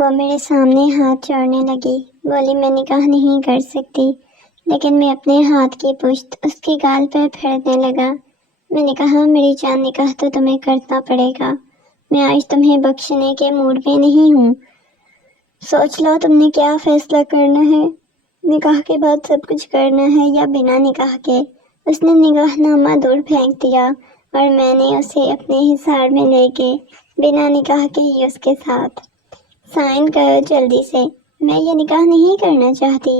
وہ میرے سامنے ہاتھ جوڑنے لگی، بولی میں نکاح نہیں کر سکتی، لیکن میں اپنے ہاتھ کی پشت اس کے گال پر پھیرنے لگا۔ میں نے کہا میری جان، نکاح تو تمہیں کرنا پڑے گا، میں آج تمہیں بخشنے کے موڈ میں نہیں ہوں، سوچ لو تم نے کیا فیصلہ کرنا ہے، نکاح کے بعد سب کچھ کرنا ہے یا بنا نکاح کے۔ اس نے نکاح نامہ دور پھینک دیا اور میں نے اسے اپنے حصار میں لے کے بنا نکاح کے ہی اس کے ساتھ سائن کرو جلدی سے، میں یہ نکاح نہیں کرنا چاہتی۔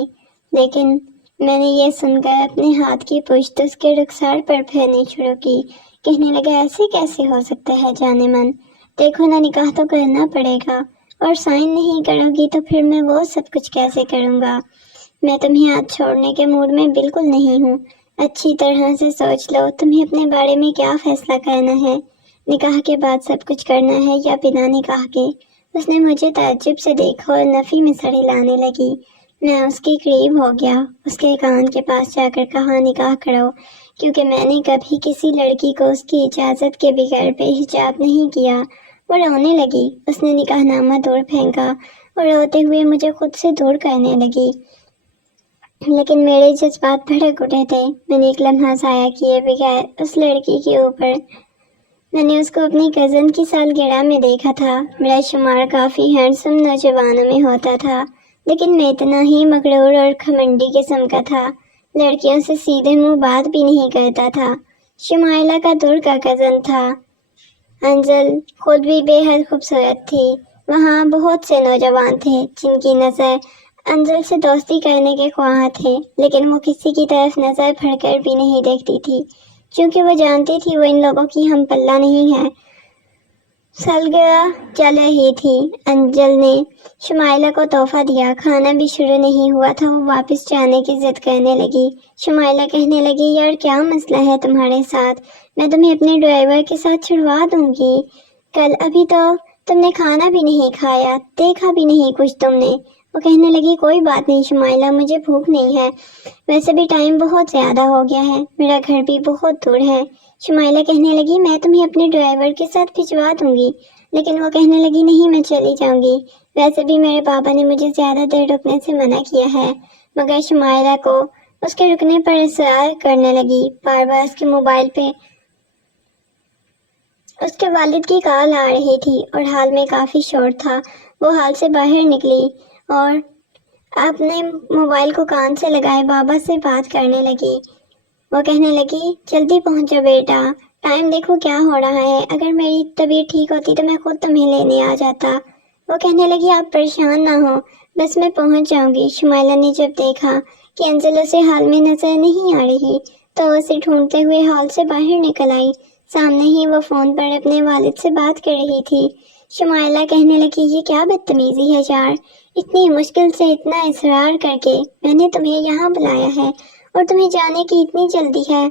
لیکن میں نے یہ سن کر اپنے ہاتھ کی پشت اس کے رخسار پر پھیرنی شروع کی، کہنے لگا ایسے کیسے ہو سکتا ہے جانے من، دیکھو نا نکاح تو کرنا پڑے گا، اور سائن نہیں کرو گی تو پھر میں وہ سب کچھ کیسے کروں گا، میں تمہیں آج چھوڑنے کے موڈ میں بالکل نہیں ہوں، اچھی طرح سے سوچ لو تمہیں اپنے بارے میں کیا فیصلہ کرنا ہے، نکاح کے بعد سب کچھ کرنا ہے یا بنا نکاح کے۔ اس نے مجھے تعجب سے دیکھا اور نفی میں سر ہلانے لگی۔ میں اس کے قریب ہو گیا، اس کے کان کے پاس جا کر کہا نکاح کرو، کیونکہ میں نے کبھی کسی لڑکی کو اس کی اجازت کے بغیر بے حجاب نہیں کیا۔ وہ رونے لگی، اس نے نکاح نامہ دور پھینکا اور روتے ہوئے مجھے خود سے دور کرنے لگی، لیکن میرے جذبات بھڑک اٹھے تھے۔ میں نے ایک لمحہ ضائع کیے بغیر اس لڑکی کے اوپر، میں نے اس کو اپنی کزن کی سالگرہ میں دیکھا تھا۔ میرا شمار کافی ہینڈسم نوجوانوں میں ہوتا تھا، لیکن میں اتنا ہی مغرور اور گھمنڈی قسم کا تھا، لڑکیوں سے سیدھے منہ بات بھی نہیں کرتا تھا۔ شمائلہ کا دور کا کزن تھا۔ انجل خود بھی بے حد خوبصورت تھی۔ وہاں بہت سے نوجوان تھے جن کی نظر انجل سے دوستی کرنے کے خواہاں تھے، لیکن وہ کسی کی طرف نظر پھڑ کر بھی نہیں دیکھتی تھی، کیونکہ وہ جانتی تھی وہ ان لوگوں کی ہم پلہ نہیں ہے۔ سالگرہ چل رہی تھی، انجل نے شمائلہ کو تحفہ دیا، کھانا بھی شروع نہیں ہوا تھا، وہ واپس جانے کی ضد کرنے لگی۔ شمائلہ کہنے لگی یار کیا مسئلہ ہے تمہارے ساتھ، میں تمہیں اپنے ڈرائیور کے ساتھ چھڑوا دوں گی، کل ابھی تو تم نے کھانا بھی نہیں کھایا، دیکھا بھی نہیں کچھ تم نے۔ وہ کہنے لگی کوئی بات نہیں شمائلہ، مجھے بھوک نہیں ہے، ویسے بھی ٹائم بہت زیادہ ہو گیا ہے، میرا گھر بھی بہت دور ہے۔ شمائلہ کہنے لگی میں تمہیں اپنے ڈرائیور کے ساتھ بھجوا دوں گی، لیکن وہ کہنے لگی نہیں میں چلی جاؤں گی، ویسے بھی میرے پاپا نے مجھے زیادہ دیر رکنے سے منع کیا ہے۔ مگر شمائلہ کو اس کے رکنے پر اصرار کرنے لگی، بار بار اس کے موبائل پہ اس کے والد کی کال آ رہی تھی اور حال میں کافی شور تھا۔ وہ حال سے باہر نکلی اور اپنے موبائل کو کان سے لگائے بابا سے بات کرنے لگی۔ وہ کہنے لگی جلدی پہنچو بیٹا، ٹائم دیکھو کیا ہو رہا ہے، اگر میری طبیعت ٹھیک ہوتی تو میں خود تمہیں لینے آ جاتا۔ وہ کہنے لگی آپ پریشان نہ ہو، بس میں پہنچ جاؤں گی۔ شمائلہ نے جب دیکھا کہ انجل اسے حال میں نظر نہیں آ رہی تو اسے ڈھونڈتے ہوئے ہال سے باہر نکل آئی۔ سامنے ہی وہ فون پر اپنے والد سے بات کر رہی تھی۔ شمائلہ کہنے لگی یہ کیا بدتمیزی ہے یار، اتنی مشکل سے اتنا اصرار کر کے میں نے تمہیں یہاں بلایا ہے اور تمہیں جانے کی اتنی جلدی ہے،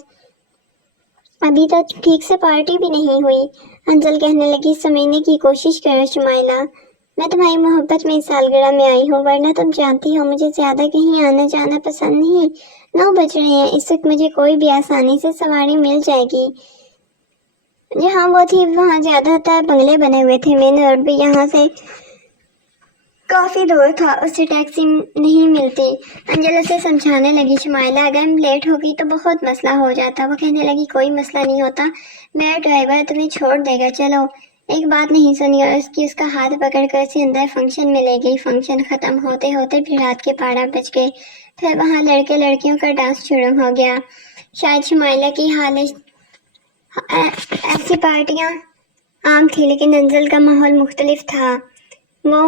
ابھی تک ٹھیک سے پارٹی بھی نہیں ہوئی۔ انجل کہنے لگی سمجھنے کی کوشش کرو شمائلہ، میں تمہاری محبت میں اس سالگرہ میں آئی ہوں، ورنہ تم جانتی ہو مجھے زیادہ کہیں آنا جانا پسند نہیں۔ 9 بج رہے ہیں، اس وقت مجھے کوئی بھی آسانی سے سواری مل جائے گی۔ جہاں وہ تھی وہاں زیادہ تر بنگلے بنے ہوئے تھے، مین روڈ بھی یہاں سے کافی دور تھا، اسے ٹیکسی نہیں ملتی۔ انجل اسے سمجھانے لگی شمائلہ اگر ہم لیٹ ہوگی تو بہت مسئلہ ہو جاتا۔ وہ کہنے لگی کوئی مسئلہ نہیں ہوتا، میرا ڈرائیور تمہیں چھوڑ دے گا، چلو۔ ایک بات نہیں سنی اور اس کا ہاتھ پکڑ کر اسے اندر فنکشن میں لے گئی۔ فنکشن ختم ہوتے ہوتے بھی رات کے 12 بج گئے، پھر وہاں لڑکے لڑکیوں کا ڈانس شروع ہو گیا۔ شاید شمائلہ کی حالت ایسی پارٹیاں عام تھی، لیکن انجل کا ماحول مختلف تھا۔ وہ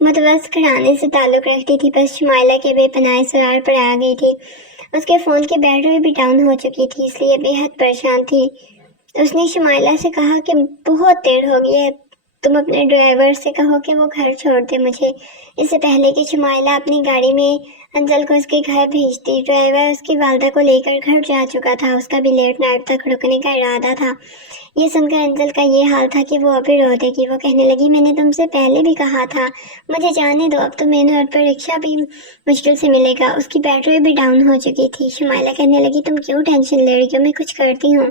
متوسط گھرانے سے تعلق رکھتی تھی، بس شمائلہ کے بے پناہ اصرار پر آ گئی تھی۔ اس کے فون کی بیٹری بھی ڈاؤن ہو چکی تھی، اس لیے بے حد پریشان تھی۔ اس نے شمائلہ سے کہا کہ بہت دیر ہو گئی ہے، تم اپنے ڈرائیور سے کہو کہ وہ گھر چھوڑ دے مجھے۔ اس سے پہلے کہ شمائلہ اپنی گاڑی میں انجل کو اس کے گھر بھیجتی، ڈرائیور اس کی والدہ کو لے کر گھر جا چکا تھا، اس کا بھی لیٹ نائٹ تک رکنے کا ارادہ تھا۔ یہ سن کر انجل کا یہ حال تھا کہ وہ ابھی رو دے گی۔ وہ کہنے لگی میں نے تم سے پہلے بھی کہا تھا مجھے جانے دو، اب تو مین روڈ پر رکشہ بھی مشکل سے ملے گا، اس کی بیٹری بھی ڈاؤن ہو چکی تھی۔ شمائلہ کہنے لگی تم کیوں ٹینشن لے رہی ہو، میں کچھ کرتی ہوں۔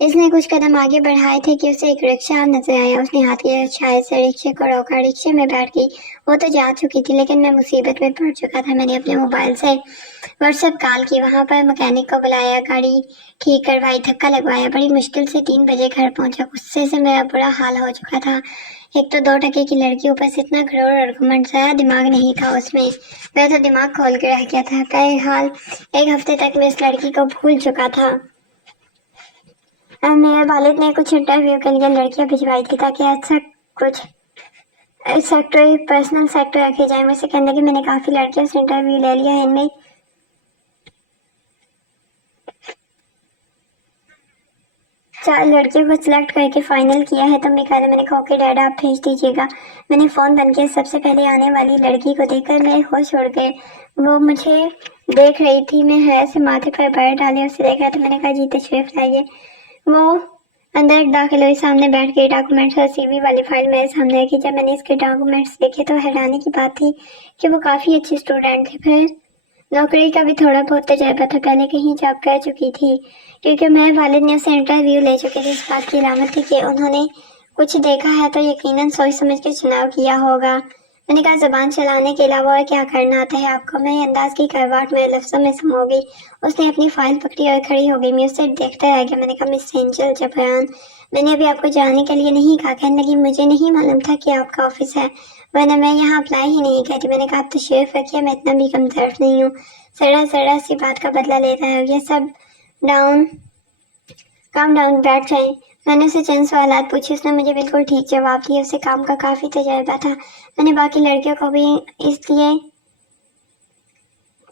اس نے کچھ قدم آگے بڑھائے تھے کہ اسے ایک رکشہ نظر آیا۔ اس نے ہاتھ کے اشارے سے رکشے کو روکا۔ رکشے میں بیٹھ گئی۔ وہ تو جا چکی تھی لیکن میں مصیبت میں پڑ چکا تھا۔ میں نے اپنے موبائل سے واٹس ایپ کال کی، وہاں پر مکینک کو بلایا، گاڑی ٹھیک کروائی، دھکا لگوایا، بڑی مشکل سے 3 بجے گھر پہنچا۔ غصے سے میرا برا حال ہو چکا تھا۔ ایک تو 2 ٹکے کی لڑکی، اوپر سے اتنا غرور اور گھمنڈ، ذرا دماغ نہیں تھا اس میں۔ میں تو دماغ کھول کے رہ گیا تھا۔ بہرحال 1 ہفتے تک میں اس لڑکی کو بھول چکا تھا۔ میرے والد نے کچھ انٹرویو کے لیے لڑکیاں بھجوائی تھی تاکہ اچھا کچھ سیکٹر پرسنل سیکٹر رکھے جائیں۔ مجھ سے کہنے لگے میں نے کافی لڑکیوں سے انٹرویو لے لیا ہے، ان میں 4 لڑکیوں کو سلیکٹ کر کے فائنل کیا ہے، تم بھی کہا تھا۔ میں نے کہا اوکے ڈیڈ، آپ بھیج دیجیے گا۔ میں نے فون بند کیا۔ سب سے پہلے آنے والی لڑکی کو دیکھ کر میرے ہوش اڑ گئے۔ وہ مجھے دیکھ رہی تھی، میں حیرت سے ماتھے پر بر ڈالے اسے دیکھ رہا تھا۔ میں نے کہا جی تشریف لائیے۔ وہ اندر داخل ہوئی، سامنے بیٹھ گئی، ڈاکومنٹس اور سی وی والی فائل میرے سامنے رکھی۔ جب میں نے اس کے ڈاکومنٹس دیکھے تو حیرانی کی بات تھی کہ وہ کافی اچھی اسٹوڈنٹ تھی، پھر نوکری کا بھی تھوڑا بہت تجربہ تھا، پہلے کہیں جاب کر چکی تھی، کیونکہ میرے والد نے اسے انٹرویو لے چکے تھے۔ اس بات کی علامت تھی کہ انہوں نے کچھ دیکھا ہے تو یقیناً سوچ سمجھ کے چناؤ کیا ہوگا۔ میں نے کہا زبان چلانے کے علاوہ اور کیا کرنا آتا ہے آپ کو؟ میرے انداز کی کرواٹ میرے لفظوں میں سمو گئی۔ اس نے اپنی فائل پکڑی اور کھڑی ہو گئی۔ میں اسے دیکھتا رہ گیا۔ میں نے کہا مس اینجل جبران، میں نے ابھی آپ کو جانے کے لیے نہیں کہا۔ کہنے لگی مجھے نہیں معلوم تھا کہ آپ کا آفس ہے، ورنہ میں یہاں اپلائی ہی نہیں کرتی۔ میں نے کہا آپ تشریف رکھیے، میں اتنا بھی کم ظرف نہیں ہوں، ذرا سی بات کا بدلہ لیتا ہے۔ یہ سب کام ڈاؤن، بیٹھ جائیں۔ میں نے اسے چند سوالات پوچھے، اس نے مجھے بالکل ٹھیک جواب دیے۔ اسے کام کا کافی تجربہ تھا۔ میں نے باقی لڑکیوں کو بھی اس لیے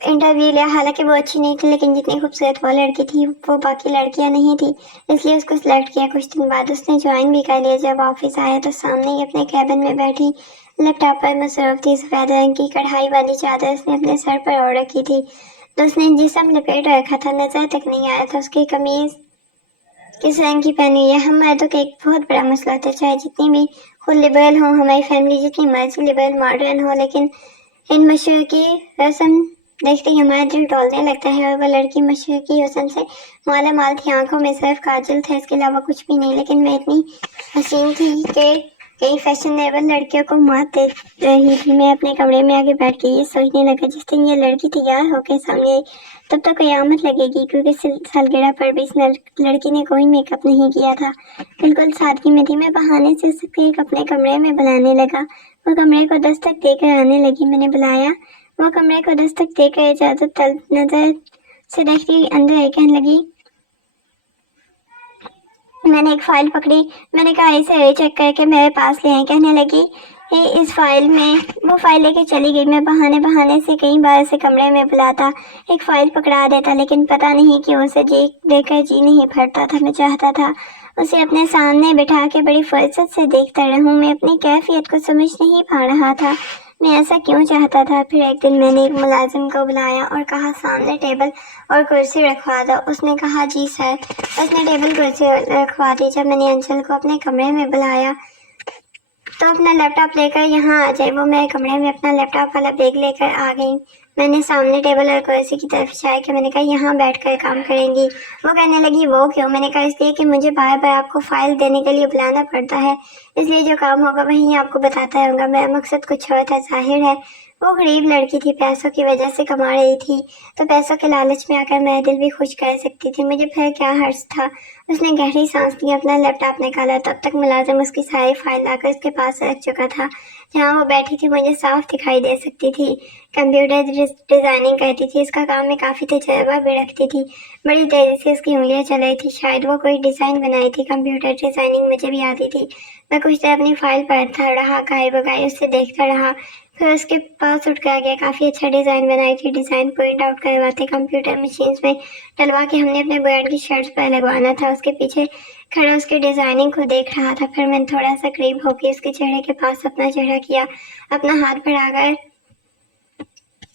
انٹرویو لیا، حالانکہ وہ اچھی نہیں تھی، لیکن جتنی خوبصورت وہ لڑکی تھی وہ باقی لڑکیاں نہیں تھی، اس لیے اس کو سلیکٹ کیا۔ کچھ دن بعد اس نے جوائن بھی کر لیا۔ جب آفس آیا تو سامنے ہی اپنے کیبن میں بیٹھی لیپ ٹاپ پر مصروف تھی۔ سفید رنگ کی کڑھائی والی چادر اس نے اپنے سر پر اوڑھ رکھی تھی تو اس نے جسم لپیٹ رکھا تھا، نظر تک نہیں آیا تھا۔ اس کی قمیض کس رنگ کی پہنی ہوئی ہے؟ ہم مردوں کا ایک بہت بڑا مسئلہ ہوتا ہے، چاہے جتنی بھی خود لبرل ہوں، ہماری فیملی جتنی مرضی لبرل ماڈرن ہو، لیکن ان مشرقی رسم دیکھتے ہی ہمارا دل ڈولنے لگتا ہے۔ اور وہ لڑکی مشرقی حسن سے مالا مال تھی، آنکھوں میں صرف کاجل تھا، اس کے علاوہ کچھ بھی نہیں، لیکن میں اتنی حسین تھی کہ کئی فیشنیبل لڑکیوں کو مات دے رہی تھی۔ میں اپنے کمرے میں آگے بیٹھ کے یہ سوچنے لگا جس دن یہ لڑکی تیار ہو کے سامنے آئی تب تو قیامت لگے گی، کیونکہ سالگرہ پر بھی اس لڑکی نے کوئی میک اپ نہیں کیا تھا، بالکل سادگی میں تھی۔ میں بہانے سے اس کے اپنے کمرے میں بلانے لگا، وہ کمرے کو دستک دے کر آنے لگی۔ میں نے بلایا، وہ کمرے کو دستک دے کر اجازت طلب نظر سے دیکھتی اندر آئی، کہنے لگی میں نے ایک فائل پکڑی، میں نے کہا اسے چیک کر کے میرے پاس لے آئیں۔ کہنے لگی اس فائل میں، وہ فائل لے کے چلی گئی۔ میں بہانے سے کئی بار اسے کمرے میں بلاتا، ایک فائل پکڑا دیتا، لیکن پتہ نہیں کیوں اسے دیکھ کر جی نہیں بھرتا تھا۔ میں چاہتا تھا اسے اپنے سامنے بٹھا کے بڑی فرصت سے دیکھتا رہوں۔ میں اپنی کیفیت کو سمجھ نہیں پا رہا تھا، میں ایسا کیوں چاہتا تھا۔ پھر ایک دن میں نے ایک ملازم کو بلایا اور کہا سامنے ٹیبل اور کرسی رکھوا دو۔ اس نے کہا جی سر۔ اس نے ٹیبل کرسی رکھوا دی۔ جب میں نے انجل کو اپنے کمرے میں بلایا تو اپنا لیپ ٹاپ لے کر یہاں آ جائے، وہ میرے کمرے میں اپنا لیپ ٹاپ والا بیگ لے کر آ گئی۔ میں نے سامنے ٹیبل اور کرسی کی طرف اشارہ کیا، میں نے کہا یہاں بیٹھ کر کام کریں گی۔ وہ کہنے لگی وہ کیوں؟ میں نے کہا اس لیے کہ مجھے بار بار آپ کو فائل دینے کے لیے بلانا پڑتا ہے، اس لیے جو کام ہوگا وہیں آپ کو بتاتا رہوں گا۔ میرا مقصد کچھ اور تھا، ظاہر ہے وہ غریب لڑکی تھی، پیسوں کی وجہ سے کما رہی تھی، تو پیسوں کے لالچ میں آ کر میرا دل بھی خوش کر سکتی تھی، مجھے پھر کیا حرج تھا۔ اس نے گہری سانس لی، اپنا لیپ ٹاپ نکالا، تب تک ملازم اس کی ساری فائل لا کر اس کے پاس رکھ چکا تھا۔ جہاں وہ بیٹھی تھی مجھے صاف دکھائی دے سکتی تھی، کمپیوٹر ڈیزائننگ کرتی تھی، اس کا کام میں کافی تجربہ بھی رکھتی تھی، بڑی تیزی سے اس کی انگلیاں چل رہی تھی، شاید وہ کوئی ڈیزائن بنائی تھی۔ کمپیوٹر ڈیزائننگ مجھے بھی آتی تھی۔ میں کچھ دیر اپنی فائل پڑھتا رہا، گائے بگائے اس سے دیکھتا رہا، پھر اس کے پاس اٹھ کر گیا۔ کافی اچھا ڈیزائن بنائی تھی، ڈیزائن پرنٹ آؤٹ کرواتے کمپیوٹر مشینز میں ڈلوا کے ہم نے اپنے برانڈ کی شرٹس پر لگوانا تھا۔ اس کے پیچھے کھڑا اس کی ڈیزائننگ کو دیکھ رہا تھا، پھر میں نے تھوڑا سا قریب ہو کے اس کے چہرے کے پاس اپنا چہرہ کیا، اپنا ہاتھ بڑھا کر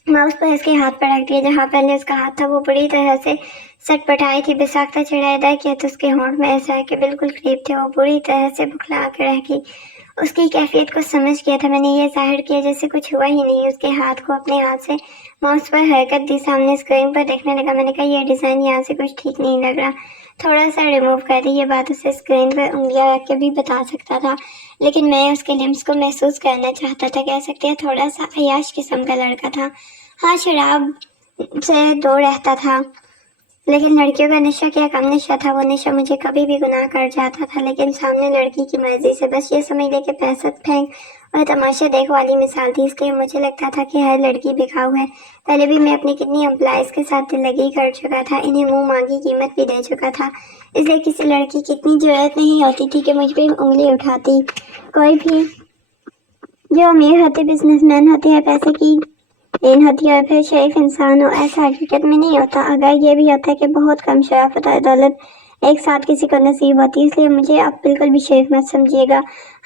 ماؤس پر اس کے ہاتھ پر رکھ دیا جہاں پہلے اس کا ہاتھ تھا۔ وہ بڑی طرح سے سٹ پٹائی تھی، بساختہ چڑھا ادا کیا تو اس کے ہونٹ میں ایسا ہے کہ بالکل قریب تھے، وہ بری طرح سے بکھلا کے رہ گئی۔ اس کی کیفیت کو سمجھ گیا تھا، میں نے یہ ظاہر کیا جیسے کچھ ہوا ہی نہیں۔ اس کے ہاتھ کو اپنے ہاتھ سے ماؤس پر حرکت دی، سامنے اسکرین پر دیکھنے لگا۔ میں نے کہا یہ ڈیزائن یہاں سے کچھ ٹھیک نہیں لگ رہا۔ تھوڑا سا ریموو کر دی۔ یہ بات اسے اسکرین پر انگلیاں رکھ کے بھی بتا سکتا تھا، لیکن میں اس کے لمس کو محسوس کرنا چاہتا تھا۔ کہہ سکتے ہیں تھوڑا سا عیاش قسم کا لڑکا تھا۔ ہاں، شراب سے دور رہتا تھا، لیکن لڑکیوں کا نشہ کیا کم نشہ تھا۔ وہ نشہ مجھے کبھی بھی گناہ کر جاتا تھا، لیکن سامنے لڑکی کی مرضی سے بس یہ سمجھ لے کہ پیسہ پھینک اور تماشا دیکھ والی مثال تھی، اس لیے مجھے لگتا تھا کہ ہر لڑکی بکاؤ ہے۔ پہلے بھی میں اپنی کتنی امپلائیز کے ساتھ دل لگی کر چکا تھا، انہیں منہ مانگی قیمت بھی دے چکا تھا، اس لیے کسی لڑکی کی اتنی جرأت نہیں ہوتی تھی کہ مجھ پہ انگلی اٹھاتی۔ کوئی بھی جو امیر ہوتے، بزنس مین ہوتے ہیں، پیسے کی دین ہوتی ہے اور پھر شریف انسان ہو، ایسا حقیقت میں نہیں ہوتا۔ اگر یہ بھی ہوتا ہے کہ بہت کم شرافت اور دولت ایک ساتھ کسی کو نصیب ہوتی ہے، اس لیے مجھے آپ بالکل بھی شریف مت سمجھیے گا۔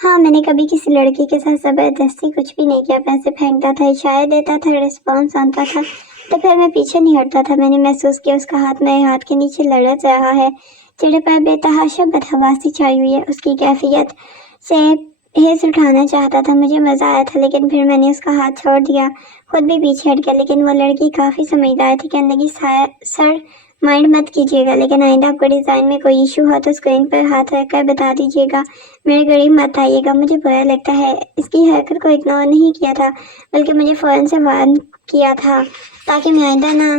ہاں، میں نے کبھی کسی لڑکی کے ساتھ زبردستی کچھ بھی نہیں کیا، پیسے پھینکتا تھا، اشارے دیتا تھا، رسپانس آتا تھا تو پھر میں پیچھے نہیں ہٹتا تھا۔ میں نے محسوس کیا اس کا ہاتھ میرے ہاتھ کے نیچے لڑز رہا ہے، چہرے پر بے تحاشا بدحواسی چھائی ہوئی ہے۔ اس کی کیفیت سے حص اٹھانا چاہتا تھا، مجھے مزہ آیا تھا، لیکن پھر میں نے اس کا ہاتھ چھوڑ دیا، خود بھی پیچھے ہٹ گیا۔ لیکن وہ لڑکی کافی سمجھدار تھی، کہنے لگی سر مائنڈ مت کیجیے گا، لیکن آئندہ آپ کو ڈیزائن میں کوئی ایشو ہو تو اسکرین پر ہاتھ رکھ کر بتا دیجیے گا، میرے قریب مت آئیے گا، مجھے برا لگتا ہے۔ اس کی حرکت کو اگنور نہیں کیا تھا، بلکہ مجھے فوراً سے وارن کیا تھا تاکہ میں آئندہ نہ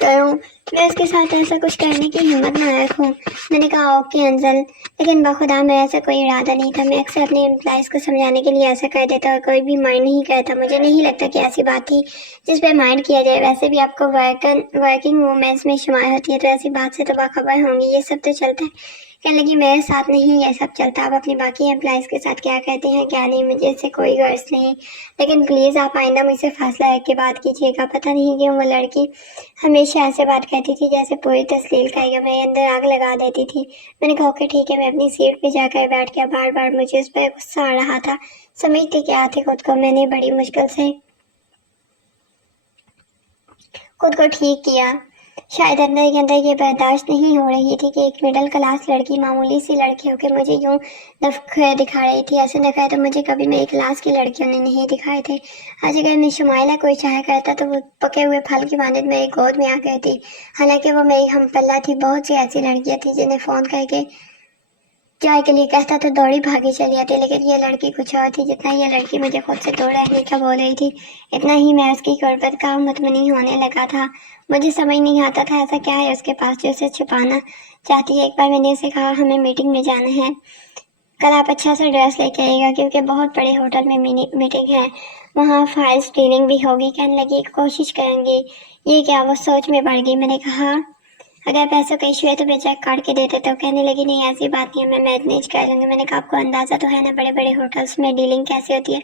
کروں، میں اس کے ساتھ ایسا کچھ کرنے کی ہمت نہ رکھوں۔ میں نے کہا اوکے انزل، لیکن بخدا میرا ایسا کوئی ارادہ نہیں تھا۔ میں اکثر اپنے امپلائیز کو سمجھانے کے لیے ایسا کر دیتا اور کوئی بھی مائنڈ نہیں کرتا۔ مجھے نہیں لگتا کہ ایسی بات تھی جس پہ مائنڈ کیا جائے، ویسے بھی آپ کو ورکنگ وومنس میں شمار ہوتی ہے تو ایسی بات سے تو باخبر ہوں گی، یہ سب تو چلتا ہے۔ کہنے لگی میرے ساتھ نہیں یہ سب چلتا، آپ اپنی باقی امپلائیز کے ساتھ کیا کرتے ہیں کیا نہیں، مجھے اس سے کوئی غرض نہیں، لیکن پلیز آپ آئندہ مجھ سے فاصلہ رکھ کے بات کیجیے گا۔ پتہ نہیں کیوں وہ لڑکی ہمیشہ ایسے بات کہتی تھی جیسے پوری تسلیل کر کے میرے اندر آگ لگا دیتی تھی۔ میں نے کہا اوکے ٹھیک ہے، میں اپنی سیٹ پہ جا کر بیٹھ گیا۔ بار بار مجھے اس پہ غصہ آ رہا تھا، سمجھتے کیا تھے خود کو۔ میں نے بڑی مشکل سے خود کو ٹھیک کیا، شاید اندر ہی اندر یہ برداشت نہیں ہو رہی تھی کہ ایک مڈل کلاس لڑکی معمولی سی لڑکی ہو کے مجھے یوں نخرے دکھا رہی تھی۔ ایسے نخرے تو مجھے کبھی میری کلاس کی لڑکیوں نے نہیں دکھائے تھے۔ آج اگر میں شمائلہ کوئی چاہا کرتا تو وہ پکے ہوئے پھل کی مانند میری گود میں آ کرتی، حالانکہ وہ میری ہم پلہ تھی۔ بہت سی ایسی لڑکیاں تھیں جنہیں فون کر کے چائے کے لیے کہتا تو دوڑی بھاگی چلی آتی، لیکن یہ لڑکی کچھ اور تھی۔ جتنا یہ لڑکی مجھے خود سے دور رہنے کا بول رہی تھی، اتنا ہی میں اس کی قربت کا مطمئن ہونے لگا تھا۔ مجھے سمجھ نہیں آتا تھا ایسا کیا ہے اس کے پاس جو اسے چھپانا چاہتی ہے۔ ایک بار میں نے اسے کہا ہمیں میٹنگ میں جانا ہے، کل آپ اچھا سا ڈریس لے کے آئیے گا کیونکہ بہت بڑے ہوٹل میں میٹنگ ہے، وہاں فائلز ڈیلنگ بھی ہوگی۔ کہنے لگی کوشش کریں گی۔ یہ کیا؟ وہ سوچ میں پڑ گئی۔ میں نے کہا اگر پیسوں کا ایشو ہے تو میں چیک کاٹ کے دیتے تو۔ کہنے لگی نہیں ایسی بات نہیں ہے، میں مینیج کر لوں گی۔ میں نے کہا آپ کو اندازہ تو ہے نا بڑے بڑے ہوٹلس میں ڈیلنگ کیسے ہوتی ہے،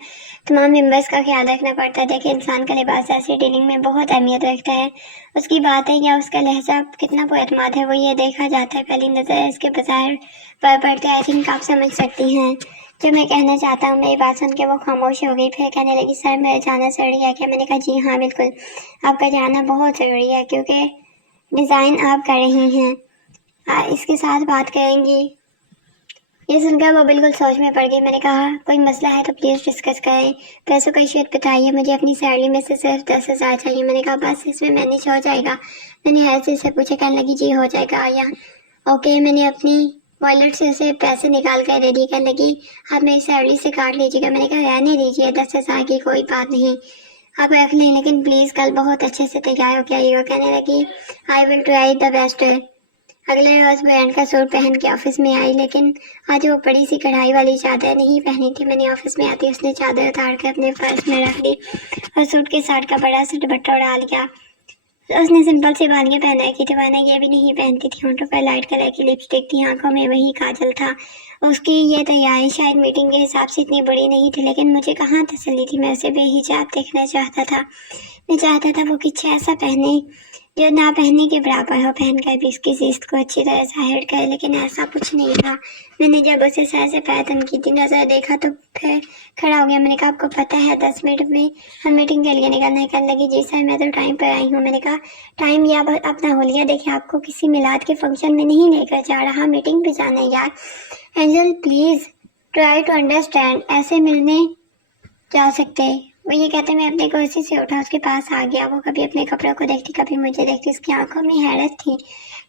تمام ممبرس کا خیال رکھنا پڑتا ہے۔ دیکھیں انسان کا لباس ایسی ڈیلنگ میں بہت اہمیت رکھتا ہے، اس کی باتیں یا اس کا لہجہ کتنا پر اعتماد ہے وہ یہ دیکھا جاتا ہے پہلی نظر اس کے بظاہر پر پڑتے۔ آئی تھنک آپ سمجھ سکتی ہیں جو میں کہنا چاہتا ہوں۔ میری بات سن کے وہ خاموش ہو گئی، پھر کہنے لگی سر میرا جانا ضروری ہے کیا؟ میں نے کہا جی ہاں بالکل، آپ کا جانا بہت ضروری ہے کیونکہ ڈیزائن آپ کر رہی ہیں، اس کے ساتھ بات کریں گی۔ یہ سن کر وہ بالکل سوچ میں پڑ گئی۔ میں نے کہا کوئی مسئلہ ہے تو پلیز ڈسکس کریں، پیسوں کا ایشو بتائیے، مجھے اپنی سیلری میں سے صرف 10,000 چاہیے۔ میں نے کہا بس اس میں مینیج ہو جائے گا۔ میں نے حیثیت سے پوچھا، کہنے لگی جی ہو جائے گا یا اوکے۔ میں نے اپنی والیٹ سے اسے پیسے نکال کر دے دیے۔ کہنے لگی آپ میری سیلری سے کاٹ لیجیے گا۔ میں نے کہا رہنے دیجیے، 10,000 کی کوئی بات نہیں، آپ رکھ لیں، لیکن پلیز کل بہت اچھے سے تیار ہو کے آئیے گا۔ کہنے لگی آئی ول ٹرائی دا بیسٹ۔ اگلے روز برانڈ کا سوٹ پہن کے آفس میں آئی، لیکن آج وہ بڑی سی کڑھائی والی چادر نہیں پہنی تھی۔ میں نے آفس میں آتی اس نے چادر اتار کر اپنے پرس میں رکھ لی اور سوٹ کے ساتھ کا بڑا سا دوپٹہ اڑا لیا۔ اس نے سمپل سی بالیاں پہن رکھی تھی، ورنہ یہ بھی نہیں پہنتی تھی۔ ہونٹوں پر لائٹ کلر کی لپسٹک تھی، آنکھوں میں وہی کاجل تھا۔ اس کی یہ تیاری شاید میٹنگ کے حساب سے اتنی بڑی نہیں تھی، لیکن مجھے کہاں تسلی تھی۔ میں اسے بے حجاب دیکھنا چاہتا تھا، میں چاہتا تھا وہ کچھ ایسا پہنے جو نہ پہننے کے برابر ہو، پہن کر بھی اس کی زیست کو اچھی طرح ظاہر کرے، لیکن ایسا کچھ نہیں تھا۔ میں نے جب اسے سر سے پیر تنقیدی نظر دیکھا تو پھر کھڑا ہو گیا۔ میں نے کہا آپ کو پتہ ہے 10 منٹ میں ہم میٹنگ کے لیے نکلنا ہے۔ کہنے لگی جی سر میں تو ٹائم پر آئی ہوں۔ میں نے کہا ٹائم یا اپنا حلیہ دیکھیں، آپ کو کسی میلاد کے فنکشن میں نہیں لے کر جا رہا، میٹنگ پہ جانا ہے یار۔ Angel please try to understand, ایسے ملنے جا سکتے۔ وہ یہ کہتے میں اپنے کرسی سے اٹھا، اس کے پاس آ گیا۔ وہ کبھی اپنے کپڑوں کو دیکھتی، کبھی مجھے دیکھتی، اس کی آنکھوں میں حیرت تھی۔